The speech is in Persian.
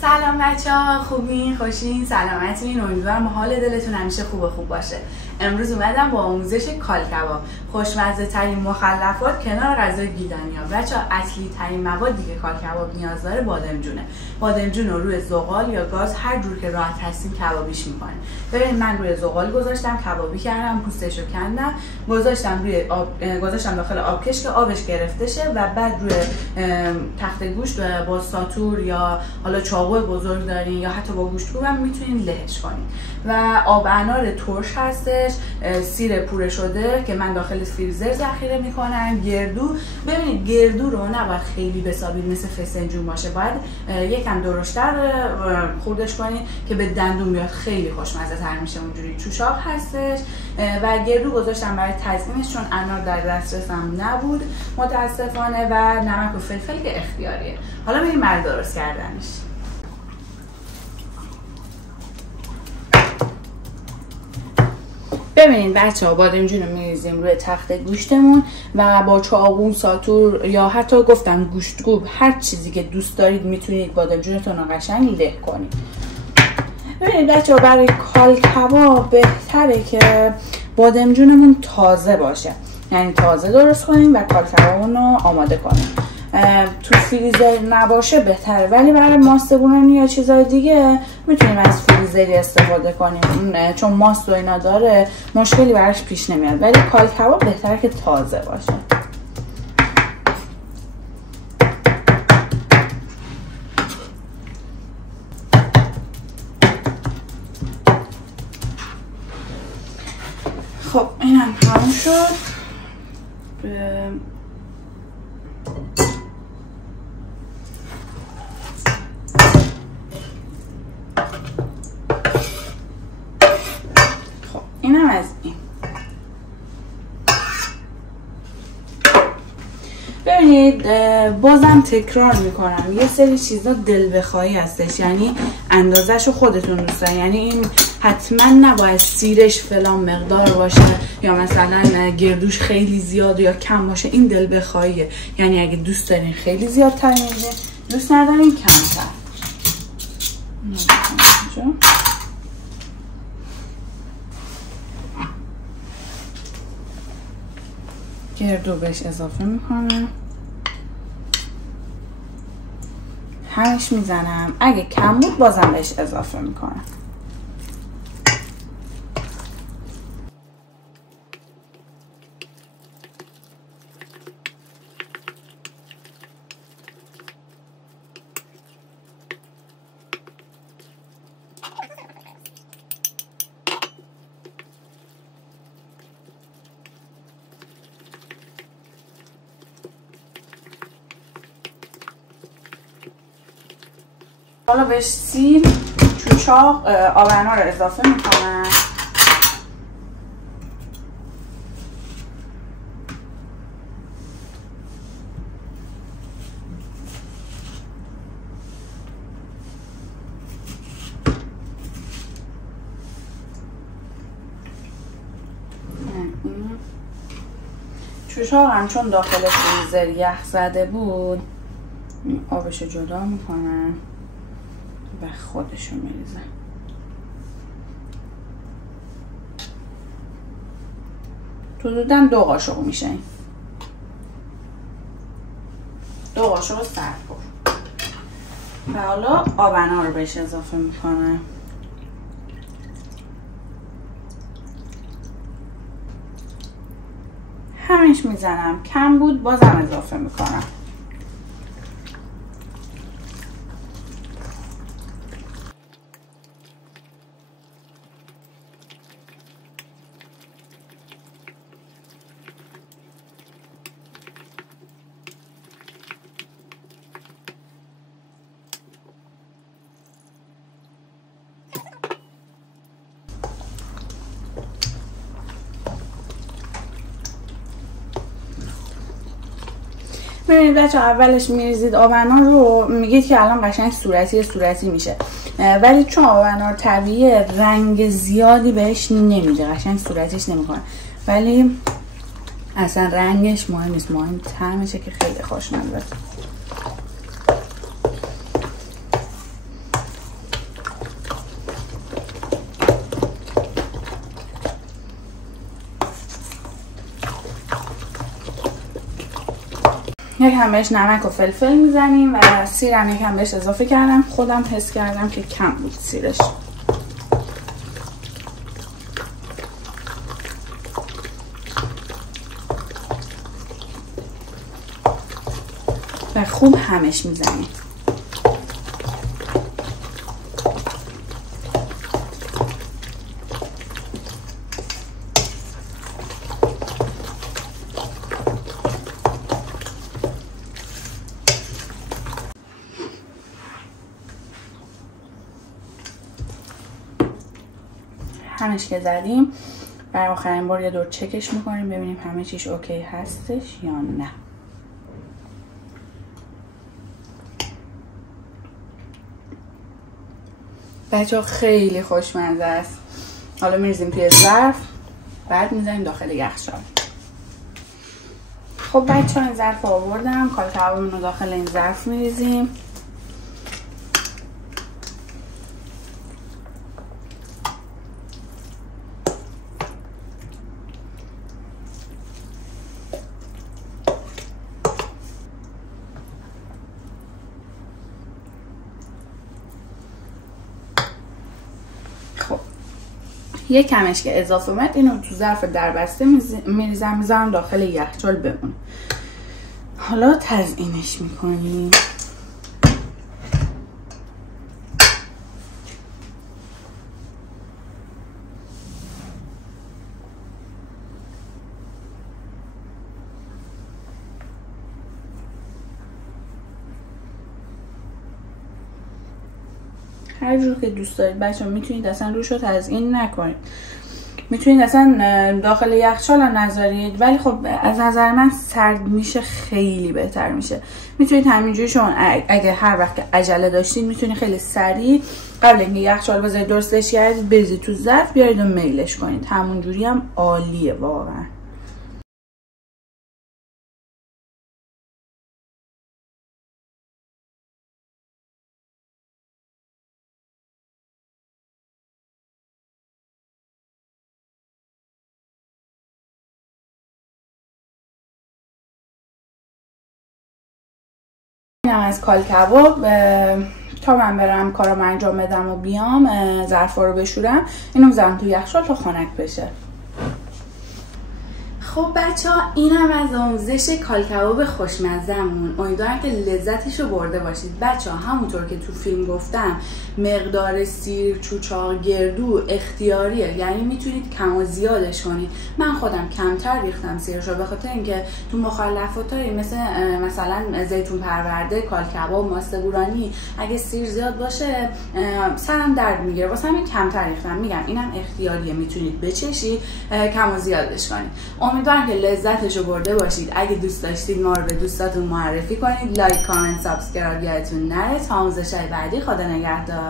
سلام بچه‌ها، خوبین؟ خوشین؟ سلامتین؟ امیدوارم حال دلتون همیشه خوب باشه. امروز اومدم با آموزش کالکباب، خوشمزه ترین مخلفات کنار غذای گیلانیا. بچه‌ها اصلی ترین موادی که کالکباب نیاز داره بادمجونه. بادمجون رو روی زغال یا گاز هر جور که راحت هستین کبابیش میکنین. ببین من روی زغال گذاشتم، کبابی کردم، پوستشو کندم، گذاشتم داخل آبکش که آبش گرفته شه و بعد روی تخت گوشت با ساتور یا حالا چاقو بزرگ دارین یا حتی با گوشتکوب هم میتونین لهش کنین. و آب انار ترش هستش، سیر پوره شده که من داخل فریزر ذخیره میکنم. گردو، ببینید گردو رو نباید خیلی بسابید مثل فسنجون باشه، باید یکم درشتر خوردش کنین که به دندون بیاد، خیلی خوشمزه تر میشه اونجوری. چوشاق هستش و گردو گذاشتم برای تزیینش چون انار در دسترسم نبود متاسفانه، و نمک و فلفل که اختیاریه. حالا بریم برای درست کردنش. ببینید بچه‌ها، بادمجون رو می‌ریزیم روی تخت گوشتمون و با چاقو، ساتور یا حتی گفتم گوشتکوب، هر چیزی که دوست دارید میتونید بادمجونتون رو قشنگ له کنید. ببینید بچه‌ها، برای کالکباب بهتره که بادمجونمون تازه باشه، یعنی تازه درست کنیم و کالکبابمون رو آماده کنیم. تو فریزر نباشه بهتره، ولی برای ماست بونانی یا چیزای دیگه میتونیم از فریزری استفاده کنیم، چون ماست و اینا داره مشکلی براش پیش نمیاد، ولی کالکباب بهتره که تازه باشه. خب اینم تموم شد. اینم از این. ببینید بازم تکرار میکنم، یه سری چیزا دل بخواهی هستش، یعنی اندازه‌شو خودتون دوست دارین، یعنی این حتما نباید سیرش فلان مقدار باشه یا مثلا گردوش خیلی زیاد یا کم باشه، این دل بخواهیه. یعنی اگه دوست دارین خیلی زیادتر میشه، دوست ندارین کمتر. گردو بهش اضافه میکنم، همش میزنم، اگه کم بود بازم بهش اضافه میکنم. حالا بهش سیر، چوچاق، آب انار رو اضافه میکنم. چوچاق هم چون داخل فریزر یخ زده بود، آبشو جدا میکنم و خودشو میریزم. حدوداً 2 قاشق میشه. 2 قاشق سرپر. و حالا آب انار رو بهش اضافه میکنم. همش میزنم، کم بود بازم اضافه میکنم. ببینید بچه اولش میریزید آب انار رو، میگید که الان قشنگ صورتی میشه، ولی چون آب انار طبیعیه رنگ زیادی بهش نمیده، قشنگ صورتیش نمیکنه، ولی اصلا رنگش مهم نیست، مهم طعمشه که خیلی خوشمزه. یکم بهش نمک و فلفل میزنیم و سیرم یکم بهش اضافه کردم. خودم حس کردم که کم بود سیرش. و خوب همش میزنیم. همش که زدیم برای آخرین بار یه دور چکش میکنیم ببینیم همه چیش اوکی هستش یا نه. بچه ها خیلی خوشمزه است. حالا میریزیم توی ظرف، بعد میذاریم داخل یخچال. خب بچه ها این ظرف آوردم، کال کبابمون رو داخل این ظرف میریزیم. خب یک کمش که اضافه اومد اینو تو ظرف دربسته میریزم، میذارم داخل یخچال بمونه. حالا تزیینش میکنیم. هر جور که دوست دارید بچه‌ها میتونید اصلا روش رو تزیین نکنید، میتونید اصلا داخل یخچال هم نذارید، ولی خب از نظر من سرد میشه خیلی بهتر میشه. میتونید همینجوری شما اگه هر وقت که عجله داشتید میتونید خیلی سریع قبل اینکه یخچال بذارید درستش کردید بریزید تو ظرف بیارید و میلش کنید. همونجوری هم عالیه واقعا. اینم از کال کباب. تا من برم کارم انجام بدم و بیام ظرفا رو بشورم، اینو میذارم تو یخچال تا خنک بشه. خب بچه ها اینم از آموزش کال کباب خوشمزه‌مون. امیدوارم که لذتش رو برده باشید. بچه ها همونطور که تو فیلم گفتم مقدار سیر، چوچاق، گردو اختیاریه، یعنی میتونید کم و زیادش کنید. من خودم کمتر ریختم سیرش رو به خاطر اینکه تو مخلفاتایی مثلا زیتون پرورده، کال کباب، ماست بورانی اگه سیر زیاد باشه سرم درد میگیره، واسه همین کمتر ریختم. میگم اینم اختیاریه، میتونید بچشید کم و زیادش کنید. امیدوارم که لذتشو برده باشید. اگه دوست داشتید ما رو به دوستاتون معرفی کنید. لایک، کامنت، سابسکرایب یادتون نره. تا آموزش‌های بعدی خدا نگهدار.